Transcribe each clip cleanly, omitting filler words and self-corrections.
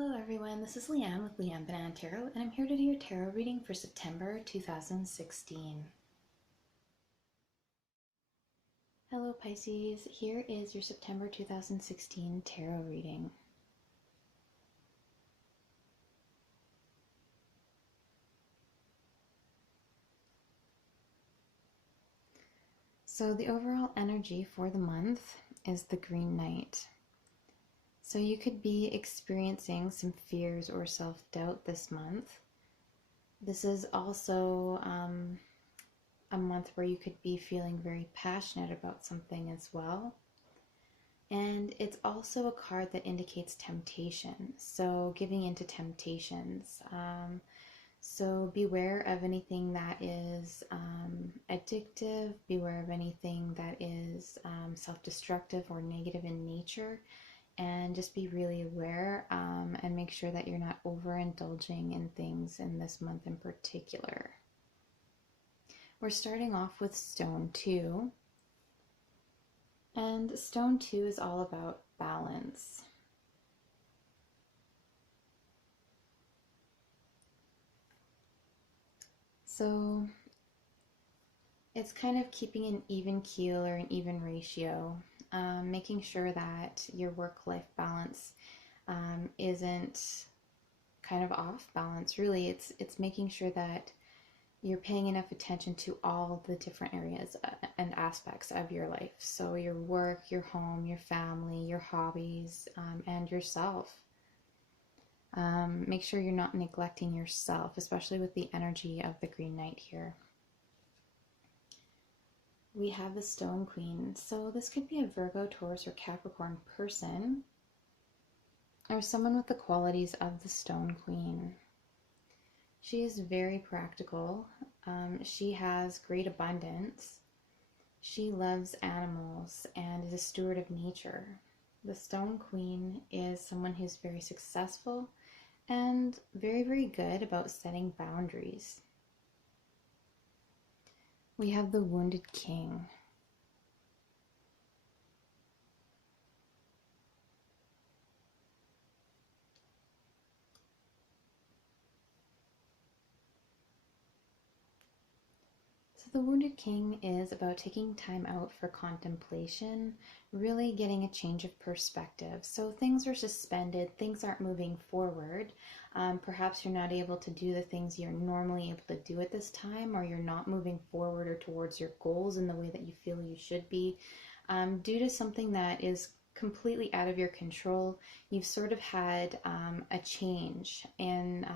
Hello everyone, this is Leanne with Leanne Banana Tarot, and I'm here to do your tarot reading for September 2016. Hello Pisces, here is your September 2016 tarot reading. So the overall energy for the month is the Green Knight. So you could be experiencing some fears or self-doubt this month. This is also a month where you could be feeling very passionate about something as well. And it's also a card that indicates temptation, so giving into temptations. So beware of anything that is addictive, beware of anything that is self-destructive or negative in nature, and just be really aware and make sure that you're not overindulging in things in this month in particular. We're starting off with Stone 2. And Stone 2 is all about balance. So it's kind of keeping an even keel or an even ratio, making sure that your work-life balance isn't kind of off balance. Really, it's making sure that you're paying enough attention to all the different areas and aspects of your life. So your work, your home, your family, your hobbies, and yourself. Make sure you're not neglecting yourself, especially with the energy of the Green Knight here. We have the Stone Queen. So this could be a Virgo, Taurus, or Capricorn person, or someone with the qualities of the Stone Queen. She is very practical. She has great abundance. She loves animals and is a steward of nature. The Stone Queen is someone who's very successful and very, very good about setting boundaries. We have the Wounded King. The Wounded King is about taking time out for contemplation, really getting a change of perspective. So things are suspended, things aren't moving forward. Perhaps you're not able to do the things you're normally able to do at this time, or you're not moving forward or towards your goals in the way that you feel you should be, due to something that is completely out of your control. You've sort of had a change in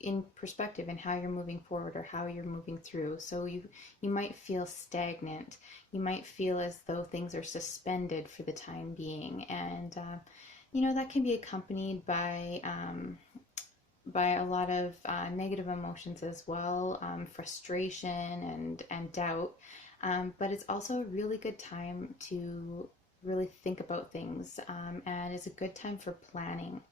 in perspective and how you're moving forward or how you're moving through. So you might feel stagnant. You might feel as though things are suspended for the time being, and that can be accompanied by a lot of negative emotions as well, frustration and doubt. But it's also a really good time to really think about things, and it's a good time for planning.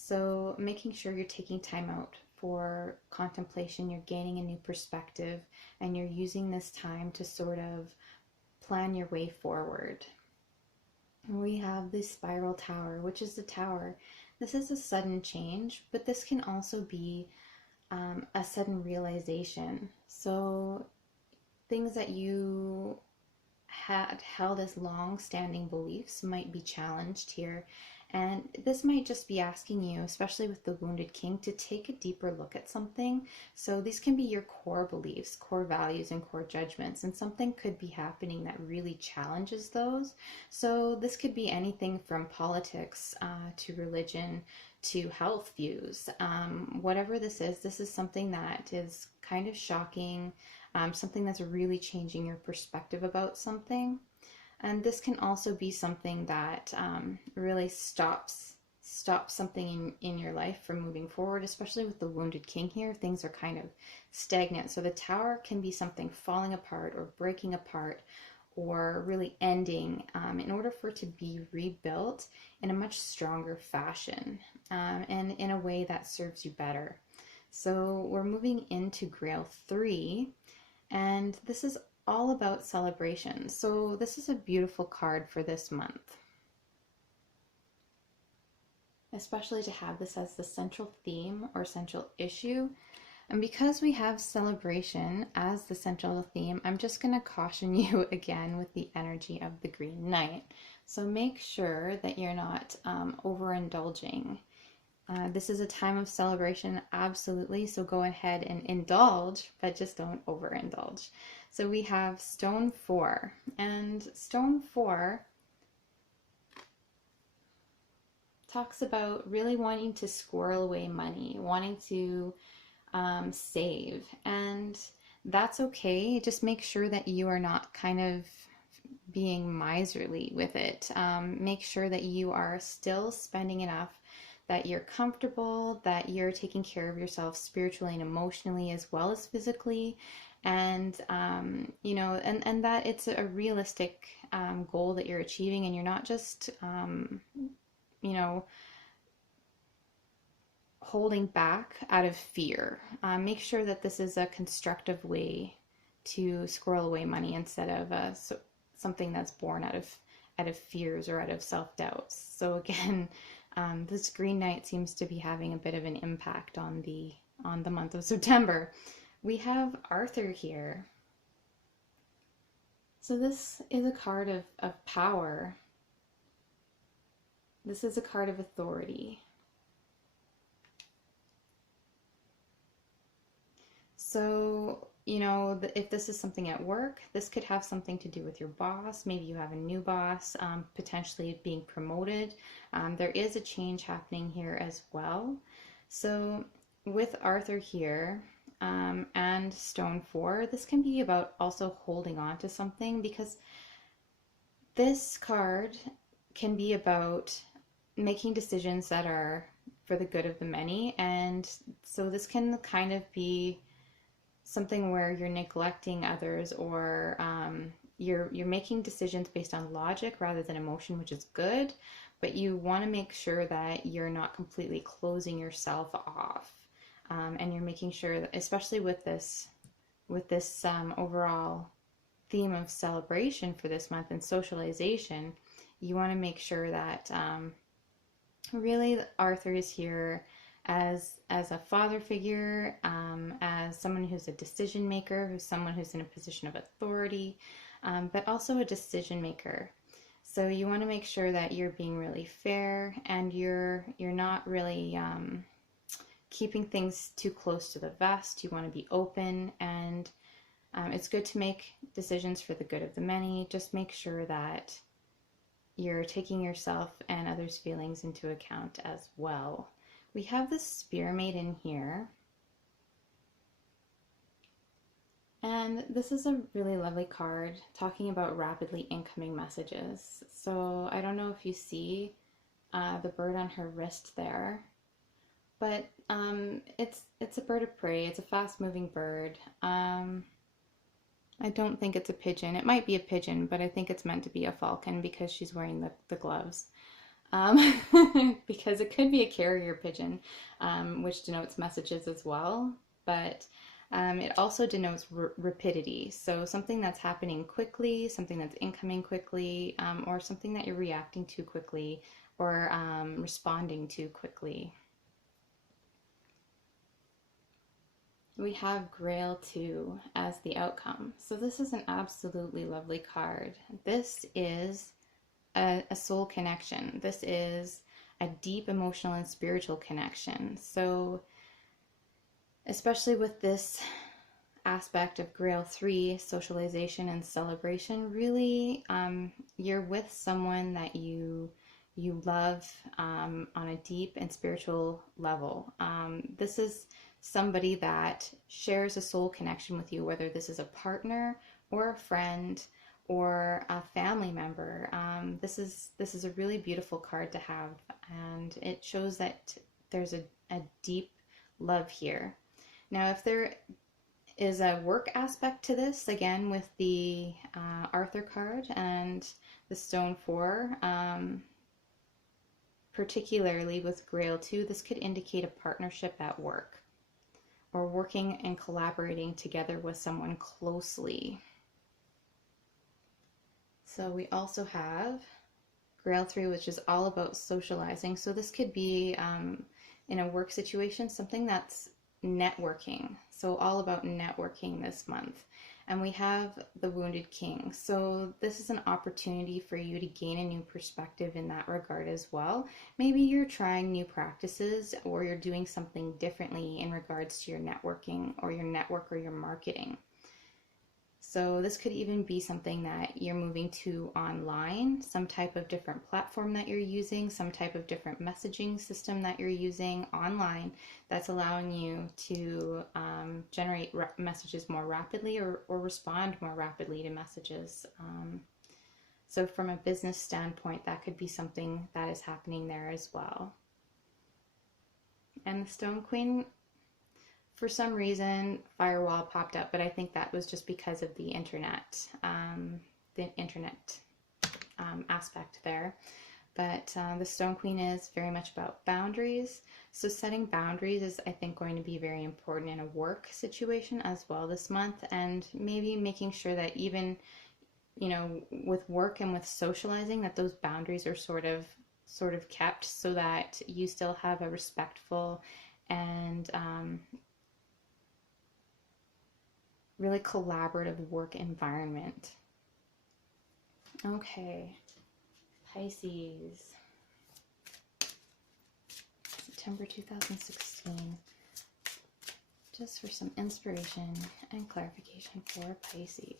So making sure you're taking time out for contemplation, you're gaining a new perspective, and you're using this time to sort of plan your way forward. We have the Spiral Tower, which is the tower. This is a sudden change, but this can also be a sudden realization. So things that you had held as long-standing beliefs might be challenged here. And this might just be asking you, especially with the Wounded King, to take a deeper look at something. So these can be your core beliefs, core values, and core judgments, and something could be happening that really challenges those. So this could be anything from politics to religion to health views. Whatever this is something that is kind of shocking, something that's really changing your perspective about something. And this can also be something that really stops something in your life from moving forward, especially with the Wounded King here. Things are kind of stagnant. So the tower can be something falling apart or breaking apart or really ending in order for it to be rebuilt in a much stronger fashion, and in a way that serves you better. So we're moving into Grail 3, and this is all about celebration. So this is a beautiful card for this month. especially to have this as the central theme or central issue. And because we have celebration as the central theme, I'm just going to caution you again with the energy of the Green Knight. So make sure that you're not overindulging. This is a time of celebration, absolutely. So go ahead and indulge, but just don't overindulge. So we have Stone 4, and Stone 4 talks about really wanting to squirrel away money, wanting to save, and that's okay. Just make sure that you are not kind of being miserly with it. Make sure that you are still spending enough that you're comfortable, that you're taking care of yourself spiritually and emotionally as well as physically, and and that it's a realistic goal that you're achieving, and you're not just you know holding back out of fear. Make sure that this is a constructive way to squirrel away money instead of something that's born out of fears or out of self-doubts. So again, this Green Knight seems to be having a bit of an impact on the month of September. We have Arthur here. So this is a card of power. This is a card of authority. So, if this is something at work, this could have something to do with your boss. Maybe you have a new boss, potentially being promoted. There is a change happening here as well. So with Arthur here and Stone 4, this can be about also holding on to something, because this card can be about making decisions that are for the good of the many. And so this can kind of be something where you're neglecting others, or you're making decisions based on logic rather than emotion, which is good, but you want to make sure that you're not completely closing yourself off, and you're making sure that, especially with this overall theme of celebration for this month and socialization, you want to make sure that really Arthur is here as a father figure, as someone who's a decision maker, who's someone who's in a position of authority, but also a decision maker. So you want to make sure that you're being really fair, and you're not really keeping things too close to the vest. You want to be open, and it's good to make decisions for the good of the many. Just make sure that you're taking yourself and others' feelings into account as well. We have the Spear Maiden here. And this is a really lovely card talking about rapidly incoming messages. So I don't know if you see the bird on her wrist there, but it's a bird of prey. It's a fast-moving bird. I don't think it's a pigeon. It might be a pigeon, but I think it's meant to be a falcon because she's wearing the gloves. Because it could be a carrier pigeon, which denotes messages as well, but it also denotes rapidity. So something that's happening quickly, something that's incoming quickly, or something that you're reacting to quickly, or responding to quickly. We have Grail 2 as the outcome. So this is an absolutely lovely card. This is a soul connection. This is a deep emotional and spiritual connection. So especially with this aspect of Grail 3, socialization and celebration, really you're with someone that you love on a deep and spiritual level. This is somebody that shares a soul connection with you, whether this is a partner or a friend or a family member. This is a really beautiful card to have, and it shows that there's a deep love here. Now, if there is a work aspect to this, again with the Arthur card and the Stone 4, particularly with Grail 2, this could indicate a partnership at work, or working and collaborating together with someone closely. So we also have Grail 3, which is all about socializing. So this could be in a work situation, something that's networking. So all about networking this month. And we have the Wounded King. So this is an opportunity for you to gain a new perspective in that regard as well. Maybe you're trying new practices or you're doing something differently in regards to your networking or your network or your marketing. So this could even be something that you're moving to online, some type of different platform that you're using, some type of different messaging system that you're using online that's allowing you to generate messages more rapidly or respond more rapidly to messages. So from a business standpoint, that could be something that is happening there as well. And the Stone Queen, for some reason, firewall popped up, but I think that was just because of the internet aspect there. But the Stone Queen is very much about boundaries. So setting boundaries is, I think, going to be very important in a work situation as well this month, and maybe making sure that even, you know, with work and with socializing, that those boundaries are sort of kept so that you still have a respectful and really collaborative work environment. Okay, Pisces, September 2016. Just for some inspiration and clarification for Pisces.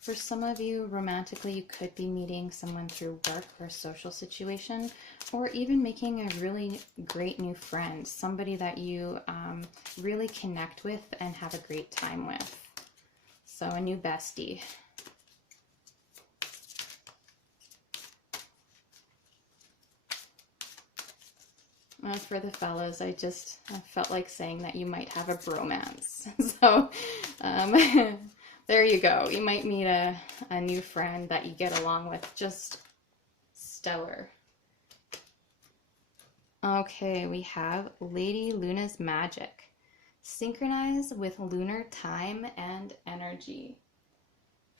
For some of you, romantically, you could be meeting someone through work or a social situation, or even making a really great new friend, somebody that you really connect with and have a great time with. So a new bestie. For the fellas, I felt like saying that you might have a bromance. So there you go. You might meet a new friend that you get along with. Just stellar. Okay, we have Lady Luna's Magic. Synchronize with lunar time and energy.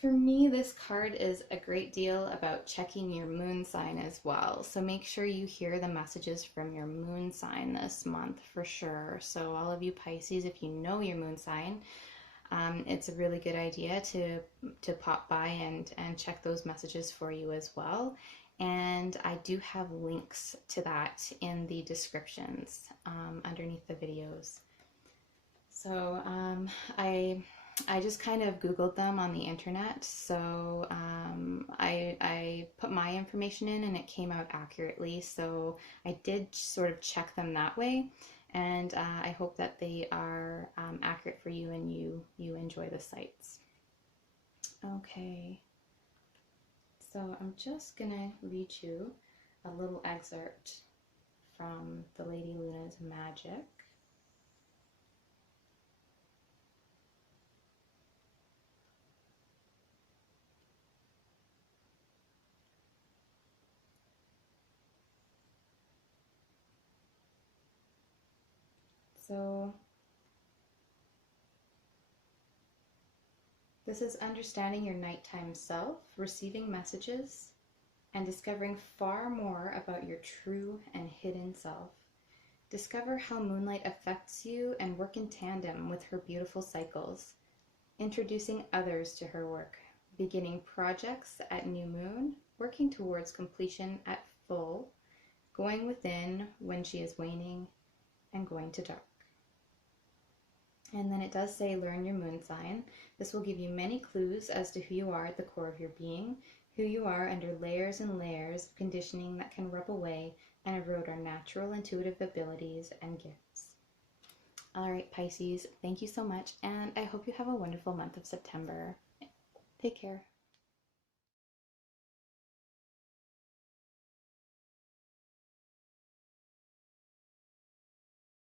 For me, this card is a great deal about checking your moon sign as well. So make sure you hear the messages from your moon sign this month for sure. So all of you Pisces, if you know your moon sign, it's a really good idea to pop by and check those messages for you as well. And I do have links to that in the descriptions underneath the videos. So I just kind of Googled them on the internet. So I put my information in and it came out accurately. So I did sort of check them that way. And I hope that they are accurate for you and you enjoy the sites. Okay. So I'm just going to read you a little excerpt from the Lady Luna's Magic. So this is understanding your nighttime self, receiving messages, and discovering far more about your true and hidden self. Discover how moonlight affects you and work in tandem with her beautiful cycles. Introducing others to her work, beginning projects at new moon, working towards completion at full, going within when she is waning, and going to dark. And then it does say learn your moon sign. This will give you many clues as to who you are at the core of your being, who you are under layers and layers of conditioning that can rub away and erode our natural intuitive abilities and gifts. All right, Pisces, thank you so much, and I hope you have a wonderful month of September. Take care.